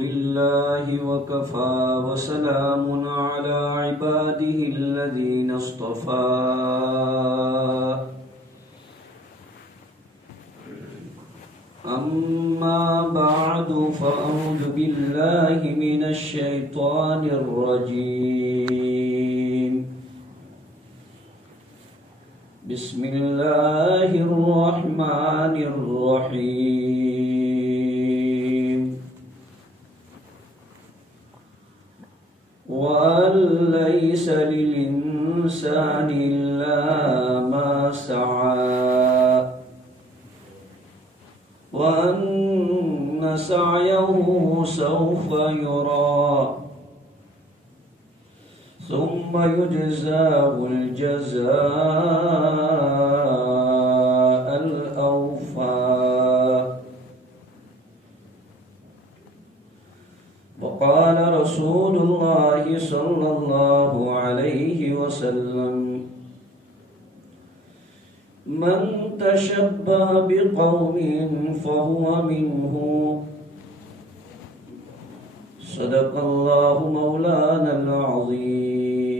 لله وكفى وسلام على عباده الذين اصطفى أما بعد فأعوذ بالله من الشيطان الرجيم بسم الله الرحمن الرحيم وأن ليس للإنسان إلا ما سعى وأن سعيه سوف يرى ثم يجزاه الجزاء الأوفى وقال رسول الله صلى الله عليه وسلم من تشبه بقوم فهو منه صدق الله مولانا العظيم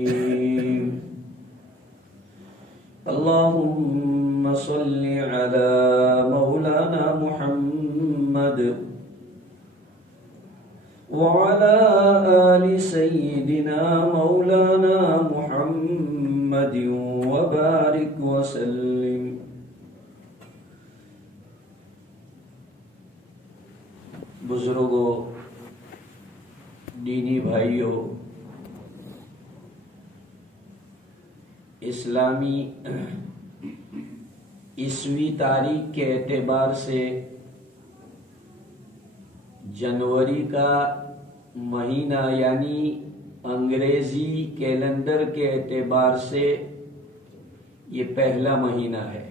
اللهم صل على مولانا محمد وعلى آل سيدنا مولانا محمد وبارك وسلم بزرگوں، دینی بھائیوں، اسلامی عیسوی تاریخ کے اعتبار سے جنوری کا مہینہ یعنی انگریزی کیلنڈر کے اعتبار سے یہ پہلا مہینہ ہے۔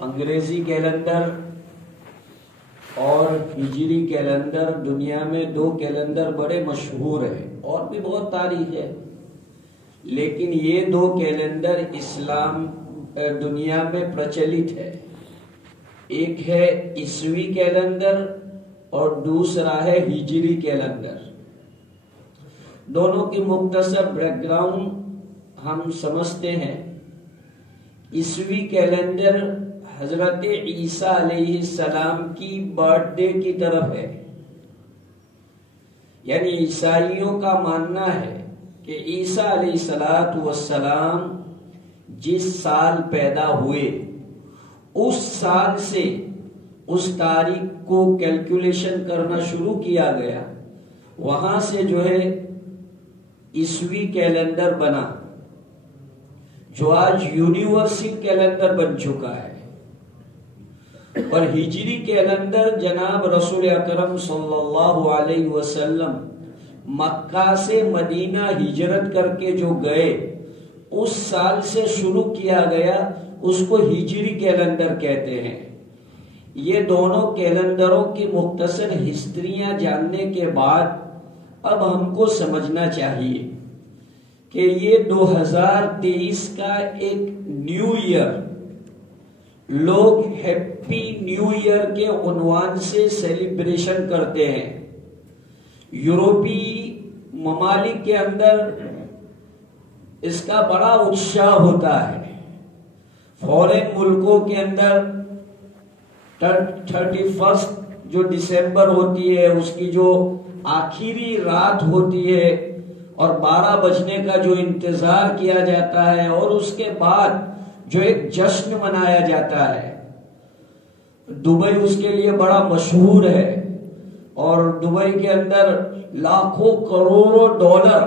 انگریزی کیلنڈر اور ہجری کیلنڈر، دنیا میں دو کیلنڈر بڑے مشہور ہیں، اور بھی بہت تاریخ ہے، لیکن یہ دو کیلنڈر اسلام دنیا میں پرچلت ہے۔ ایک ہے عیسوی کیلنڈر اور دوسرا ہے ہجری کیلنڈر۔ دونوں کی مختصر بیک گراؤنڈ ہم سمجھتے ہیں۔ عیسوی کیلنڈر حضرت عیسیٰ علیہ السلام کی برتھ ڈے کی طرف ہے، یعنی عیسائیوں کا ماننا ہے کہ عیسیٰ علیہ السلام جس سال پیدا ہوئے اس سال سے اس تاریخ کو کیلکولیشن کرنا شروع کیا گیا، وہاں سے جو ہے عیسوی کیلنڈر بنا، جو آج یونیورسل کیلنڈر بن چکا ہے۔ اور ہجری کیلنڈر جناب رسول اکرم صلی اللہ علیہ وسلم مکہ سے مدینہ ہجرت کر کے جو گئے اس سال سے شروع کیا گیا، اس کو ہجری کیلنڈر کہتے ہیں۔ یہ دونوں کیلنڈروں کی مختصر ہسٹریاں جاننے کے بعد اب ہم کو سمجھنا چاہیے کہ یہ 2023 کا ایک نیو ایئر لوگ ہیپی نیو ایئر کے عنوان سے سیلیبریشن کرتے ہیں۔ یورپی ممالک کے اندر اس کا بڑا اتشاہ ہوتا ہے۔ فورن ملکوں کے اندر 31 جو دسمبر ہوتی ہے اس کی جو آخری رات ہوتی ہے اور 12 بجنے کا جو انتظار کیا جاتا ہے، اور اس کے بعد جو ایک جشن منایا جاتا ہے۔ دبئی اس کے لیے بڑا مشہور ہے، اور دبئی کے اندر لاکھوں کروڑوں ڈالر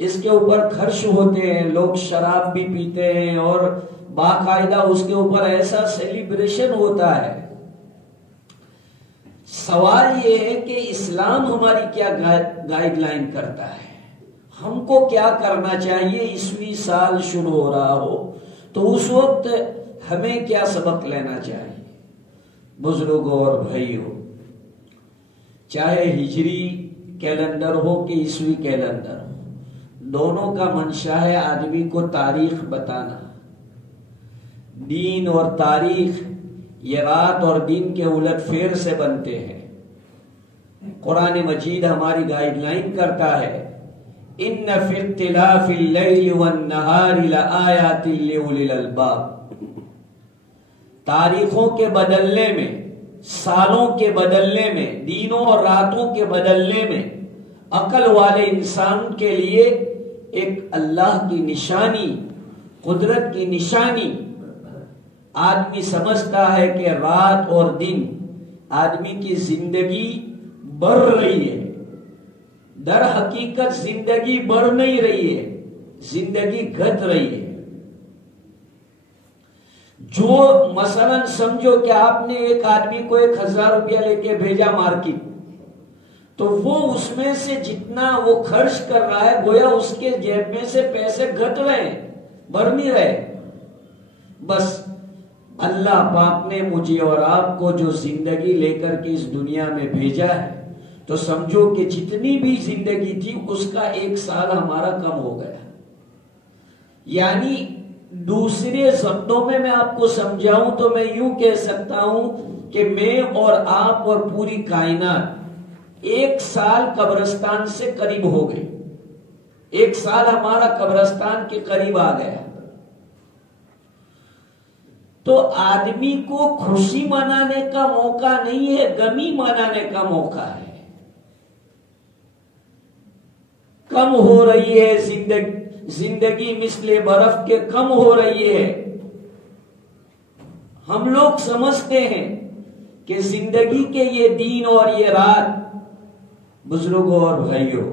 اس کے اوپر خرچ ہوتے ہیں، لوگ شراب بھی پیتے ہیں اور باقاعدہ اس کے اوپر ایسا سیلیبریشن ہوتا ہے۔ سوال یہ ہے کہ اسلام ہماری کیا گائیڈ لائن کرتا ہے، ہم کو کیا کرنا چاہیے؟ عیسوی سال شروع ہو رہا ہو تو اس وقت ہمیں کیا سبق لینا چاہیے؟ بزرگوں اور بھائیوں، چاہے ہجری کیلنڈر ہو کہ عیسوی کیلنڈر ہو، دونوں کا منشا ہے آدمی کو تاریخ بتانا۔ دین اور تاریخ یہ رات اور دن کے الٹ پھیر سے بنتے ہیں. قرآن مجید ہماری گائیڈ لائن کرتا ہے ان فی اختلاف اللیل والنہار لآیات لأولی الالباب. تاریخوں کے بدلنے میں، سالوں کے بدلنے میں، دنوں اور راتوں کے بدلنے میں عقل والے انسان کے لیے ایک اللہ کی نشانی، قدرت کی نشانی. آدمی سمجھتا ہے کہ رات اور دن آدمی کی زندگی بڑھ رہی ہے. در حقیقت زندگی بڑھ نہیں رہی ہے، زندگی گھٹ رہی ہے. جو مثلا سمجھو کہ آپ نے ایک آدمی کو 1000 روپیہ لے کے بھیجا مارکیٹ، تو وہ اس میں سے جتنا وہ خرچ کر رہا ہے گویا اس کے جیب میں سے پیسے گھٹ رہے ہیں، بڑھ نہیں رہے. بس اللہ پاک نے مجھے اور آپ کو جو زندگی لے کر کے اس دنیا میں بھیجا ہے، تو سمجھو کہ جتنی بھی زندگی تھی اس کا 1 سال ہمارا کم ہو گیا. یعنی دوسرے شبدوں میں آپ کو سمجھاؤں تو میں یوں کہہ سکتا ہوں کہ میں اور آپ اور پوری کائنات 1 سال قبرستان سے قریب ہو گئی. 1 سال ہمارا قبرستان کے قریب آ گیا. تو آدمی کو خوشی منانے کا موقع نہیں ہے، غمی منانے کا موقع ہے. کم ہو رہی ہے زندگی مثل برف کے کم ہو رہی ہے. ہم لوگ سمجھتے ہیں کہ زندگی کے یہ دن اور یہ رات، بزرگوں اور بھائیوں،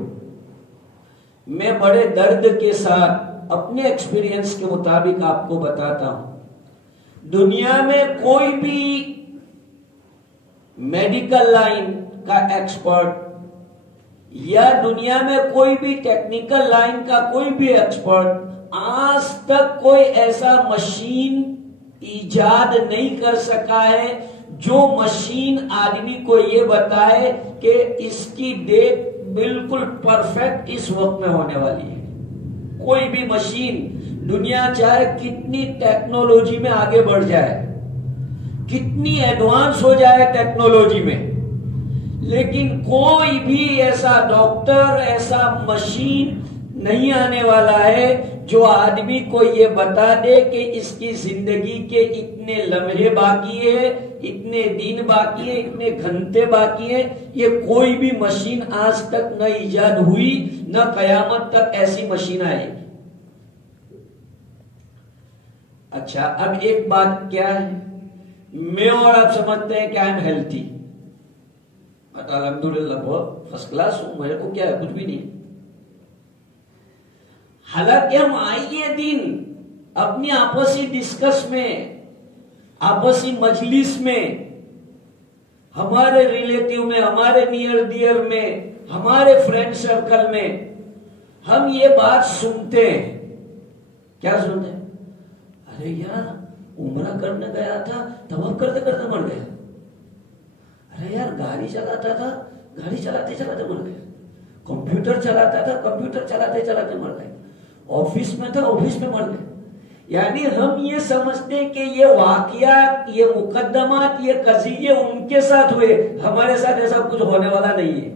میں بڑے درد کے ساتھ اپنے ایکسپیرینس کے مطابق آپ کو بتاتا ہوں. دنیا میں کوئی بھی میڈیکل لائن کا ایکسپرٹ یا دنیا میں کوئی بھی ٹیکنیکل لائن کا کوئی بھی ایکسپرٹ آج تک کوئی ایسا مشین ایجاد نہیں کر سکا ہے جو مشین آدمی کو یہ بتائے کہ اس کی ڈیٹ بالکل پرفیکٹ اس وقت میں ہونے والی ہے. کوئی بھی مشین، دنیا چاہے کتنی ٹیکنالوجی میں آگے بڑھ جائے، کتنی ایڈوانس ہو جائے ٹیکنالوجی میں، لیکن کوئی بھی ایسا ڈاکٹر، ایسا مشین نہیں آنے والا ہے جو آدمی کو یہ بتا دے کہ اس کی زندگی کے اتنے لمحے باقی ہے، اتنے دن باقی ہے، اتنے گھنٹے باقی ہیں. یہ کوئی بھی مشین آج تک نہ ایجاد ہوئی، نہ قیامت تک ایسی مشین آئے. اچھا، اب ایک بات کیا ہے، میں اور آپ سمجھتے ہیں کہ آئی ایم ہیلتھی، الحمدللہ بہت فرسٹ کلاس ہوں، میرے کو کیا ہے، کچھ بھی نہیں. حالانکہ ہم آئیے دن اپنی آپسی ڈسکس میں، آپسی مجلس میں، ہمارے ریلیٹیو میں، ہمارے نیئر ڈیئر میں، ہمارے فرینڈ سرکل میں ہم یہ بات سنتے ہیں. کیا سنتے ہیں؟ ارے یار عمرہ کرنے گیا تھا، طواف کرتے کرتے مر گیا. ارے یار گاڑی چلاتا تھا، گاڑی چلاتے چلاتے مر گیا. کمپیوٹر چلاتا تھا، کمپیوٹر چلاتے چلاتے مر گیا. آفس میں تھا، آفس میں مر گیا. یعنی ہم یہ سمجھتے ہیں کہ یہ واقعات، یہ مقدمات، یہ قضیے ان کے ساتھ ہوئے، ہمارے ساتھ ایسا کچھ ہونے والا نہیں ہے.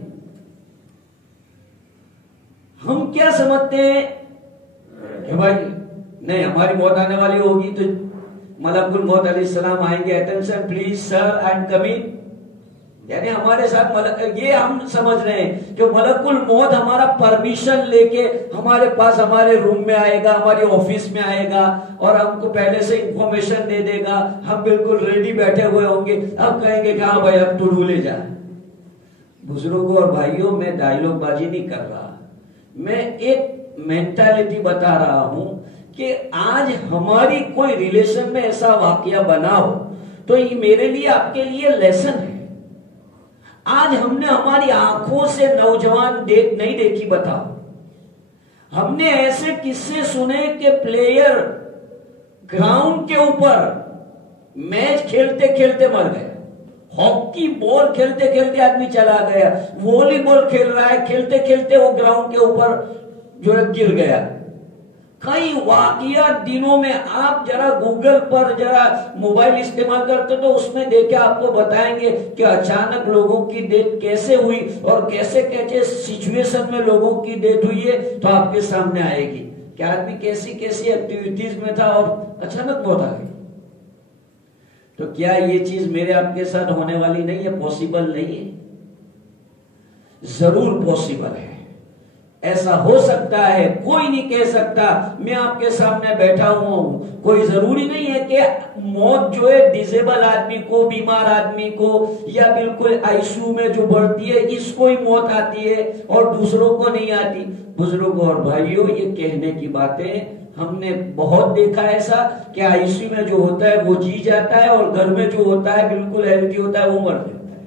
ہم کیا سمجھتے ہیں کہ بھائی نہیں، ہماری موت آنے والی ہوگی تو ملک الموت علیہ السلام آئیں گے، attention please sir I am coming. یعنی ہمارے ساتھ یہ ہم سمجھ رہے ہیں کہ ملک الموت ہمارا پرمیشن لے کے ہمارے پاس، ہمارے روم میں آئے گا، ہماری آفس میں آئے گا اور ہم کو پہلے سے انفارمیشن دے دے گا. ہم بالکل ریڈی بیٹھے ہوئے ہوں گے، اب کہیں گے کہ ہاں بھائی اب تو لے جا. بزرگوں اور بھائیوں، میں ڈائیلاگ بازی نہیں کر رہا، میں ایک مینٹالٹی بتا رہا ہوں کہ آج ہماری کوئی ریلیشن میں ایسا واقعہ بنا ہو تو یہ میرے لیے، آپ کے لیے لیسن ہے. آج ہم نے ہماری آنکھوں سے نوجوان نہیں دیکھی، بتاؤ. ہم نے ایسے قصے سنے کہ پلیئر گراؤنڈ کے اوپر میچ کھیلتے کھیلتے مر گئے، ہاکی بال کھیلتے کھیلتے آدمی چلا گیا، والی بال کھیل رہا ہے، کھیلتے کھیلتے وہ گراؤنڈ کے اوپر جو ہے گر گیا. کئی واقعات دنوں میں آپ ذرا گوگل پر ذرا موبائل استعمال کرتے تو اس میں دیکھے آپ کو بتائیں گے کہ اچانک لوگوں کی ڈیتھ کیسے ہوئی اور کیسے کیسے سچویشن میں لوگوں کی ڈیتھ ہوئی ہے تو آپ کے سامنے آئے گی کہ آدمی کیسی کیسی ایکٹیویٹیز میں تھا اور اچانک موت آ گئی. تو کیا یہ چیز میرے آپ کے ساتھ ہونے والی نہیں ہے؟ پاسبل نہیں ہے؟ ضرور پاسبل ہے. ایسا ہو سکتا ہے, کوئی نہیں کہہ سکتا. میں آپ کے سامنے بیٹھا ہوں, کوئی ضروری نہیں ہے کہ موت جو ہے ڈیزیبل آدمی کو, بیمار آدمی کو, یا بالکل آئی سی یو میں جو بڑھتی ہے اس کو ہی موت آتی ہے اور دوسروں کو نہیں آتی. بزرگوں اور بھائیوں, یہ کہنے کی باتیں ہم نے بہت دیکھا ایسا کہ آئی سی یو میں جو ہوتا ہے وہ جی جاتا ہے اور گھر میں جو ہوتا ہے بالکل ہیلتھی ہوتا ہے وہ مر جاتا ہے.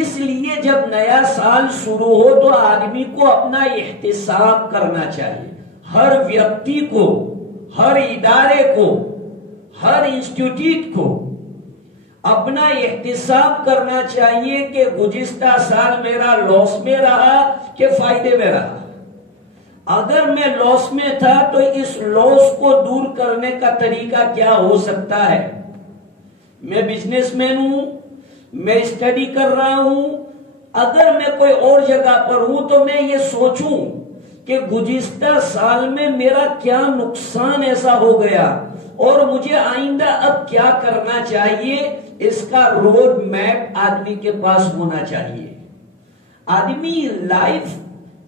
اس لیے جب نیا سال شروع ہو تو آدمی کو اپنا احتساب کرنا چاہیے. ہر ویکتی کو, ہر ادارے کو, ہر انسٹیٹیوٹ کو اپنا احتساب کرنا چاہیے کہ گزشتہ سال میرا لاس میں رہا کہ فائدے میں رہا. اگر میں لاس میں تھا تو اس لاس کو دور کرنے کا طریقہ کیا ہو سکتا ہے. میں بزنس مین ہوں, میں اسٹڈی کر رہا ہوں, اگر میں کوئی اور جگہ پر ہوں تو میں یہ سوچوں کہ گزشتہ سال میں میرا کیا نقصان ایسا ہو گیا اور مجھے آئندہ اب کیا کرنا چاہیے. اس کا روڈ میپ آدمی کے پاس ہونا چاہیے. آدمی لائف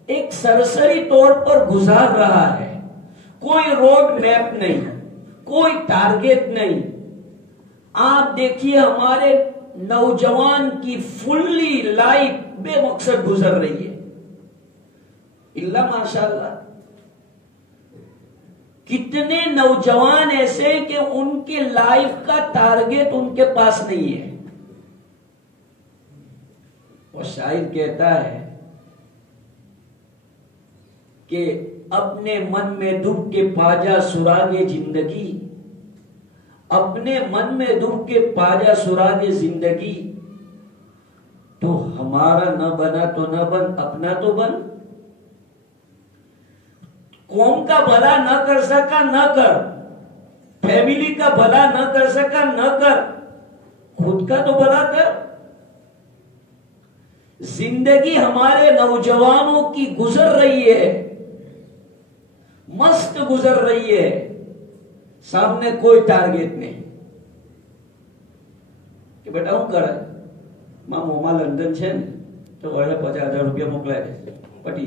ایک سرسری طور پر گزار رہا ہے, کوئی روڈ میپ نہیں, کوئی ٹارگیٹ نہیں. آپ دیکھیے ہمارے نوجوان کی فلی لائف بے مقصد گزر رہی ہے. اللہ ماشاءاللہ, کتنے نوجوان ایسے کہ ان کے لائف کا ٹارگیٹ ان کے پاس نہیں ہے. اور شاعر کہتا ہے کہ اپنے من میں ڈوب کے پاجا سراغ زندگی, اپنے من میں ڈوب کے پاجا سراغ زندگی, تو ہمارا نہ بنا تو نہ بن, اپنا تو بن. قوم کا بھلا نہ کر سکا نہ کر, فیملی کا بھلا نہ کر سکا نہ کر, خود کا تو بھلا کر. زندگی ہمارے نوجوانوں کی گزر رہی ہے, مست گزر رہی ہے, سامنے کوئی ٹارگیٹ نہیں کہ بیٹا ہوں کر ماں موما لندن છે ને તો વડે 50,000 રૂપિયા મોકલાય દે, પટી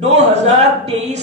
2023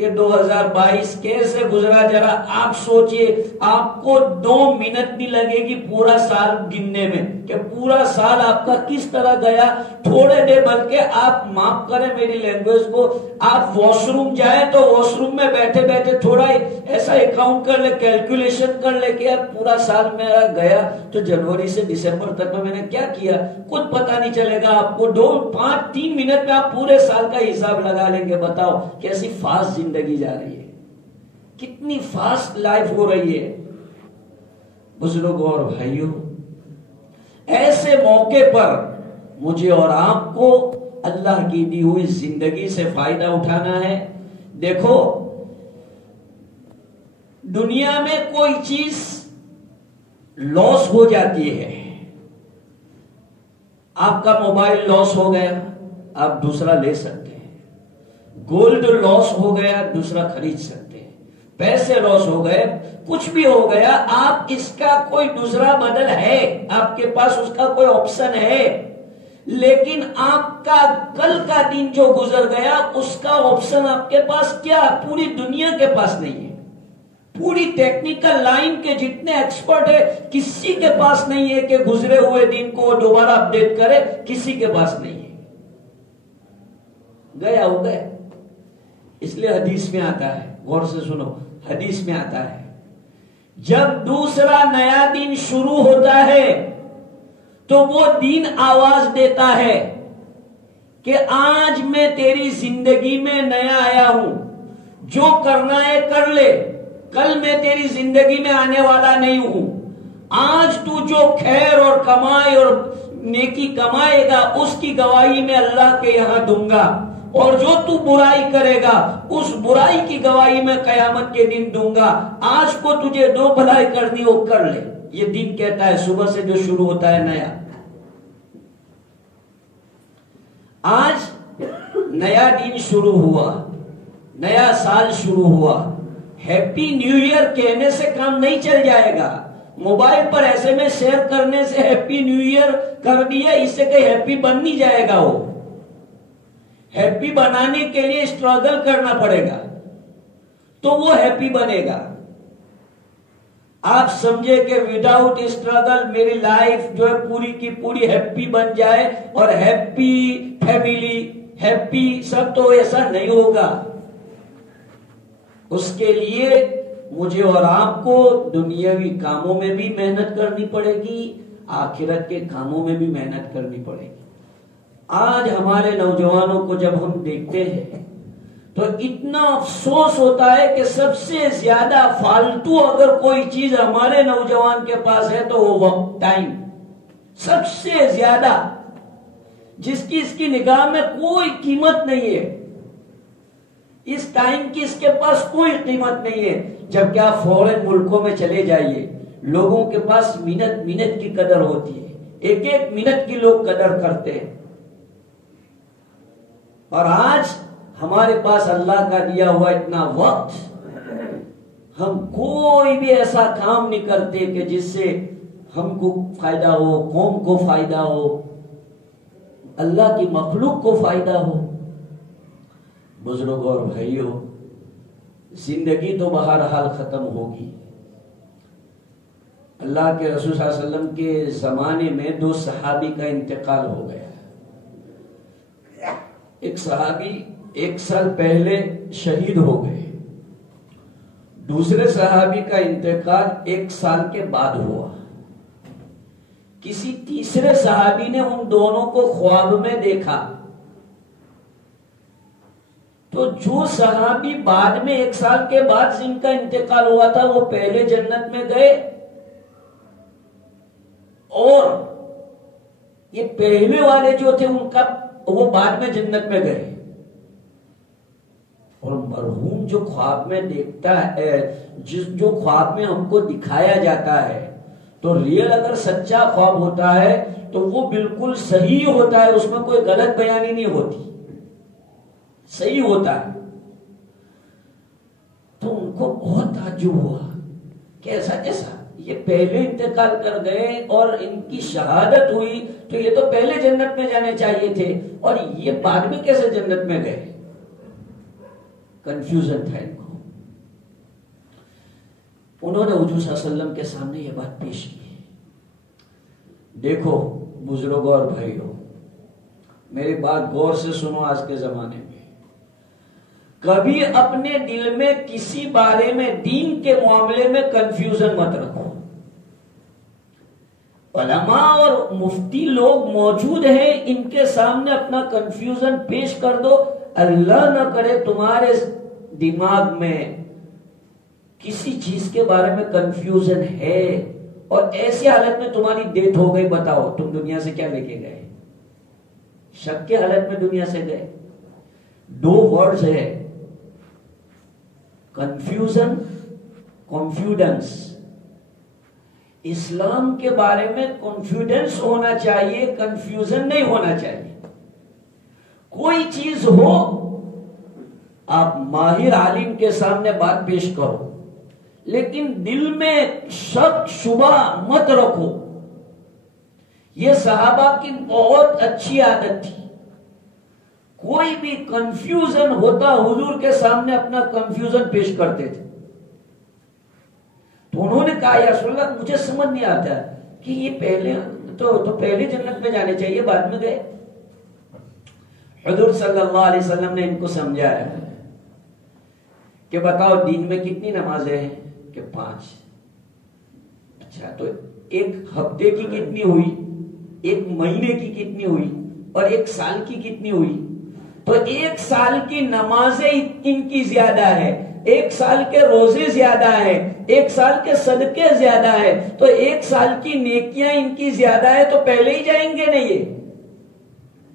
کہ 2022 کیسے گزرا، ذرا آپ سوچئے، آپ کو 2 منٹ نہیں لگے گی پورا سال گننے میں کہ پورا سال آپ کا کس طرح گیا. تھوڑے دیر، بلکہ آپ معاف کریں میری لینگویج کو، آپ واش روم جائیں تو واش روم میں بیٹھے بیٹھے تھوڑا ایسا اکاؤنٹ کر لے، کیلکولیشن کر لے کہ یار پورا سال میرا گیا تو جنوری سے دسمبر تک میں نے کیا کیا، کچھ پتا نہیں چلے گا. آپ کو 3 منٹ میں آپ پورے سال کا حساب لگا لیں گے. بتاؤ کیسی فاسٹ زندگی جا رہی ہے، کتنی فاسٹ لائف ہو رہی ہے. بزرگوں اور بھائیوں، ایسے موقع پر مجھے اور آپ کو اللہ کی دی ہوئی زندگی سے فائدہ اٹھانا ہے. دیکھو، دنیا میں کوئی چیز لاس ہو جاتی ہے. آپ کا موبائل لاس ہو گیا، آپ دوسرا لے سکتے ہیں. گولڈ لاس ہو گیا، دوسرا خرید سکتے ہیں. پیسے لاس ہو گئے، کچھ بھی ہو گیا، آپ اس کا کوئی دوسرا بدل ہے، آپ کے پاس اس کا کوئی آپشن ہے. لیکن آپ کا کل کا دن جو گزر گیا، اس کا آپشن آپ کے پاس کیا؟ پوری دنیا کے پاس نہیں ہے. پوری ٹیکنیکل لائن کے جتنے ایکسپرٹ ہے، کسی کے پاس نہیں ہے کہ گزرے ہوئے دن کو دوبارہ اپڈیٹ کرے. کسی کے پاس نہیں ہے. گیا ہو گیا. اس لیے حدیث میں آتا ہے، غور سے سنو، حدیث میں آتا ہے جب دوسرا نیا دن شروع ہوتا ہے تو وہ دن آواز دیتا ہے کہ آج میں تیری زندگی میں نیا آیا ہوں، جو کرنا ہے کر لے، کل میں تیری زندگی میں آنے والا نہیں ہوں. آج تو جو خیر اور کمائے اور نیکی کمائے گا، اس کی گواہی میں اللہ کے یہاں دوں گا، اور جو تو برائی کرے گا اس برائی کی گواہی میں قیامت کے دن دوں گا. آج کو تجھے جو بھلائی کرنی ہو کر لے. یہ دن کہتا ہے صبح سے جو شروع ہوتا ہے نیا. آج نیا دن شروع ہوا، نیا سال شروع ہوا. ہیپی نیو ایئر کہنے سے کام نہیں چل جائے گا. موبائل پر ایس ایم ایس شیئر کرنے سے ہیپی نیو ایئر کر دیا، اس سے کہ ہیپی بن نہیں جائے گا. وہ ہیپی بنانے کے لیے اسٹرگل کرنا پڑے گا تو وہ ہیپی بنے گا. آپ سمجھے کہ وداؤٹ اسٹرگل میری لائف جو ہے پوری کی پوری ہیپی بن جائے اور ہیپی فیملی ہیپی سب، تو ایسا نہیں ہوگا. اس کے لیے مجھے اور آپ کو دنیاوی کاموں میں بھی محنت کرنی پڑے گی، آخرت کے کاموں میں بھی محنت کرنی پڑے گی. آج ہمارے نوجوانوں کو جب ہم دیکھتے ہیں تو اتنا افسوس ہوتا ہے کہ سب سے زیادہ فالتو اگر کوئی چیز ہمارے نوجوان کے پاس ہے تو وہ وقت، ٹائم. سب سے زیادہ جس کی اس کی نگاہ میں کوئی قیمت نہیں ہے، اس ٹائم کی اس کے پاس کوئی قیمت نہیں ہے. جبکہ آپ فورن ملکوں میں چلے جائیے، لوگوں کے پاس منٹ منٹ کی قدر ہوتی ہے، ایک ایک منٹ کی لوگ قدر کرتے ہیں. اور آج ہمارے پاس اللہ کا دیا ہوا اتنا وقت، ہم کوئی بھی ایسا کام نہیں کرتے کہ جس سے ہم کو فائدہ ہو، قوم کو فائدہ ہو، اللہ کی مخلوق کو فائدہ ہو. بزرگوں اور بھائیوں، زندگی تو بہرحال ختم ہوگی. اللہ کے رسول صلی اللہ علیہ وسلم کے زمانے میں 2 صحابی کا انتقال ہو گیا. ایک صحابی 1 سال پہلے شہید ہو گئے، دوسرے صحابی کا انتقال 1 سال کے بعد ہوا. کسی تیسرے صحابی نے ان دونوں کو خواب میں دیکھا. تو جو صحابی بعد میں 1 سال کے بعد جن کا انتقال ہوا تھا وہ پہلے جنت میں گئے، اور یہ پہلے والے جو تھے ان کا وہ بعد میں جنت میں گئے. اور مرحوم جو خواب میں دیکھتا ہے، جو خواب میں ہم کو دکھایا جاتا ہے، تو ریئل اگر سچا خواب ہوتا ہے تو وہ بالکل صحیح ہوتا ہے، اس میں کوئی غلط بیانی نہیں ہوتی، صحیح ہوتا ہے. تو ان کو بہت تعجب ہوا کہ ایسا کیسا، یہ پہلے انتقال کر گئے اور ان کی شہادت ہوئی تو یہ تو پہلے جنت میں جانے چاہیے تھے، اور یہ بعد میں کیسے جنت میں گئے. کنفیوژن تھا ان کو. انہوں نے حضور صلی اللہ علیہ وسلم کے سامنے یہ بات پیش کی. دیکھو بزرگوں اور بھائیوں، میری بات غور سے سنو. آج کے زمانے میں کبھی اپنے دل میں کسی بارے میں دین کے معاملے میں کنفیوژن مت رکھو. علماء اور مفتی لوگ موجود ہیں، ان کے سامنے اپنا کنفیوژن پیش کر دو. اللہ نہ کرے تمہارے دماغ میں کسی چیز کے بارے میں کنفیوژن ہے اور ایسی حالت میں تمہاری ڈیتھ ہو گئی، بتاؤ تم دنیا سے کیا لے کے گئے؟ شک کے حالت میں دنیا سے گئے. دو ورڈز ہے، کنفیوژن، کانفیڈنس. اسلام کے بارے میں کانفیڈنس ہونا چاہیے، کنفیوژن نہیں ہونا چاہیے. کوئی چیز ہو آپ ماہر عالم کے سامنے بات پیش کرو، لیکن دل میں شک شبہ مت رکھو. یہ صحابہ کی بہت اچھی عادت تھی. کوئی بھی کنفیوژن ہوتا حضور کے سامنے اپنا کنفیوژن پیش کرتے تھے. تو انہوں نے کہا یا رسول اللہ مجھے سمجھ نہیں آتا کہ یہ پہلے تو پہلے جنت میں جانے چاہیے، بعد میں گئے. حضور صلی اللہ علیہ وسلم نے ان کو سمجھایا کہ بتاؤ دین میں کتنی نمازیں ہیں؟ کہ 5. اچھا تو ایک ہفتے کی کتنی ہوئی، ایک مہینے کی کتنی ہوئی اور ایک سال کی کتنی ہوئی؟ تو 1 سال کی نمازیں ان کی زیادہ ہے، 1 سال کے روزے زیادہ ہے، 1 سال کے صدقے زیادہ ہے، تو 1 سال کی نیکیاں ان کی زیادہ ہے، تو پہلے ہی جائیں گے نہیں.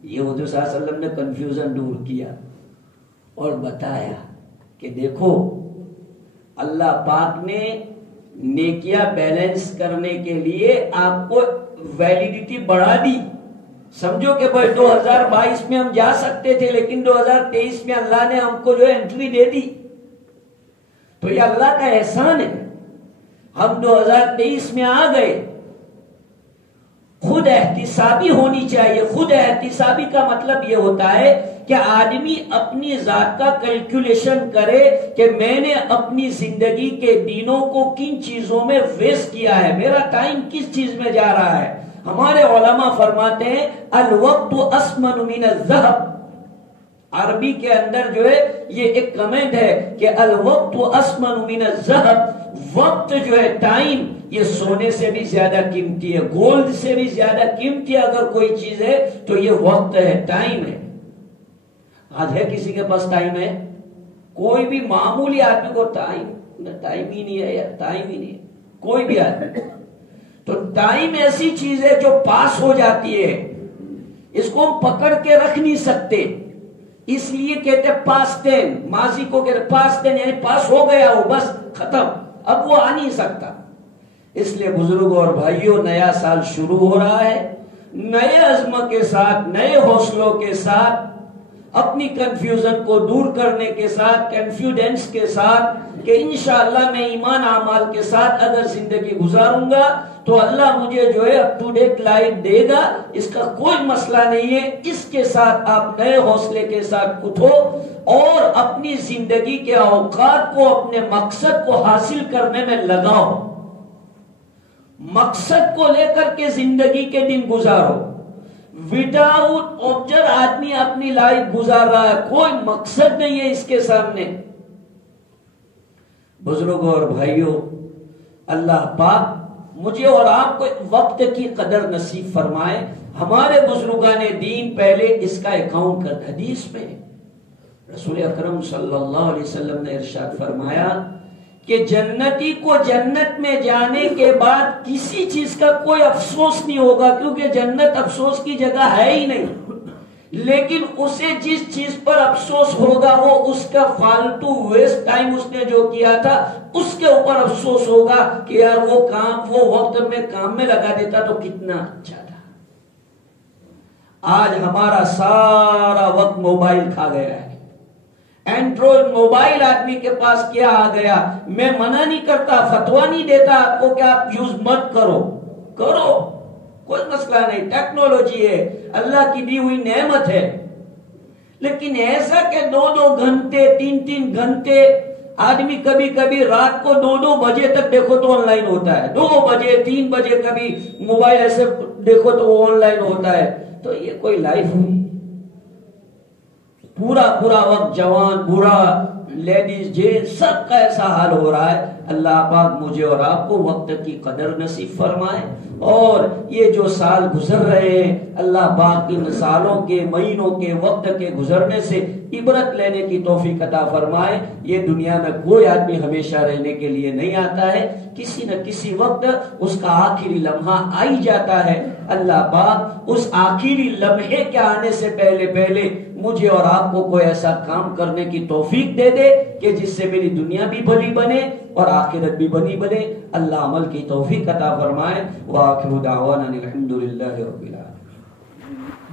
یہ حضور صلی اللہ علیہ وسلم نے کنفیوژن دور کیا اور بتایا کہ دیکھو اللہ پاک نے نیکیاں بیلنس کرنے کے لیے آپ کو ویلیڈیٹی بڑھا دی. سمجھو کہ بھائی 2022 میں ہم جا سکتے تھے، لیکن 2023 میں اللہ نے ہم کو جو انٹری دے دی. تو یہ اللہ کا احسان ہے. ہم 2023 میں آ گئے. خود احتسابی ہونی چاہیے. خود احتسابی کا مطلب یہ ہوتا ہے کہ آدمی اپنی ذات کا کیلکولیشن کرے کہ میں نے اپنی زندگی کے دنوں کو کن چیزوں میں ویسٹ کیا ہے، میرا ٹائم کس چیز میں جا رہا ہے. ہمارے علماء فرماتے ہیں الوقت اسمن من الذهب. عربی کے اندر جو ہے یہ ایک کمنٹ ہے کہ الوقت اسمن من الذهب. وقت جو ہے ٹائم یہ سونے سے بھی زیادہ قیمتی ہے، گولڈ سے بھی زیادہ قیمتی اگر کوئی چیز ہے تو یہ وقت ہے، ٹائم ہے. آج ہے کسی کے پاس ٹائم ہے؟ کوئی بھی معمولی آدمی کو ٹائم ہی نہیں ہے یار، ٹائم ہی نہیں ہے کوئی بھی آدمی. تو ٹائم ایسی چیز ہے جو پاس ہو جاتی ہے، اس کو ہم پکڑ کے رکھ نہیں سکتے. اس لیے کہتے پاس ٹین، ماضی کو کہتے پاس ٹین، یعنی پاس ہو گیا وہ بس ختم، اب وہ آ نہیں سکتا. اس لیے بزرگوں اور بھائیوں نیا سال شروع ہو رہا ہے، نئے عزم کے ساتھ، نئے حوصلوں کے ساتھ، اپنی کنفیوژن کو دور کرنے کے ساتھ، کنفیڈنس کے ساتھ کہ انشاءاللہ میں ایمان اعمال کے ساتھ اگر زندگی گزاروں گا تو اللہ مجھے جو ہے اپ ٹو ڈیٹ لائف دے گا، اس کا کوئی مسئلہ نہیں ہے. اس کے ساتھ آپ نئے حوصلے کے ساتھ اٹھو اور اپنی زندگی کے اوقات کو اپنے مقصد کو حاصل کرنے میں لگاؤ. مقصد کو لے کر کے زندگی کے دن گزارو. وداؤٹ آبجیکٹ آدمی اپنی لائف گزار رہا ہے، کوئی مقصد نہیں ہے اس کے سامنے. بزرگوں اور بھائیوں، اللہ پاک مجھے اور آپ کو وقت کی قدر نصیب فرمائے. ہمارے بزرگان دین پہلے اس کا اکاؤنٹ کرتے. حدیث میں رسول اکرم صلی اللہ علیہ وسلم نے ارشاد فرمایا کہ جنتی کو جنت میں جانے کے بعد کسی چیز کا کوئی افسوس نہیں ہوگا، کیونکہ جنت افسوس کی جگہ ہے ہی نہیں. لیکن اسے جس چیز پر افسوس ہوگا وہ اس کا فالتو ویسٹ ٹائم اس نے جو کیا تھا اس کے اوپر افسوس ہوگا کہ یار وہ وقت میں کام میں لگا دیتا تو کتنا اچھا تھا. آج ہمارا سارا وقت موبائل کھا گیا ہے. اینڈرائڈ موبائل آدمی کے پاس کیا آ گیا. میں منع نہیں کرتا، فتویٰ نہیں دیتا آپ کو کہ آپ یوز مت کرو، کوئی مسئلہ نہیں. ٹیکنالوجی ہے، اللہ کی دی ہوئی نعمت ہے. لیکن ایسا کہ 2 گھنٹے 3 گھنٹے آدمی کبھی کبھی رات کو 2 بجے تک دیکھو تو آن لائن ہوتا ہے، 2 بجے 3 بجے کبھی موبائل ایسے دیکھو تو وہ آن لائن ہوتا ہے. تو یہ کوئی لائف ہوئی؟ پورا وقت جوان بوڑھا لیڈیز جینٹس سب کا ایسا حال ہو رہا ہے. اللہ پاک مجھے اور آپ کو وقت کی قدر نصیب فرمائے، اور یہ جو سال گزر رہے ہیں اللہ پاک ان سالوں کے مہینوں کے وقت کے گزرنے سے عبرت لینے کی توفیق عطا فرمائے. یہ دنیا میں کوئی آدمی ہمیشہ رہنے کے لیے نہیں آتا ہے، کسی نہ کسی وقت اس کا آخری لمحہ آئی جاتا ہے. اللہ پاک اس آخری لمحے کے آنے سے پہلے مجھے اور آپ کو کوئی ایسا کام کرنے کی توفیق دے دے کہ جس سے میری دنیا بھی بھلی بنے اور آخرت بھی بنی بنے. اللہ عمل کی توفیق عطا فرمائے. وآخر دعوانا الحمدللہ رب العالمین.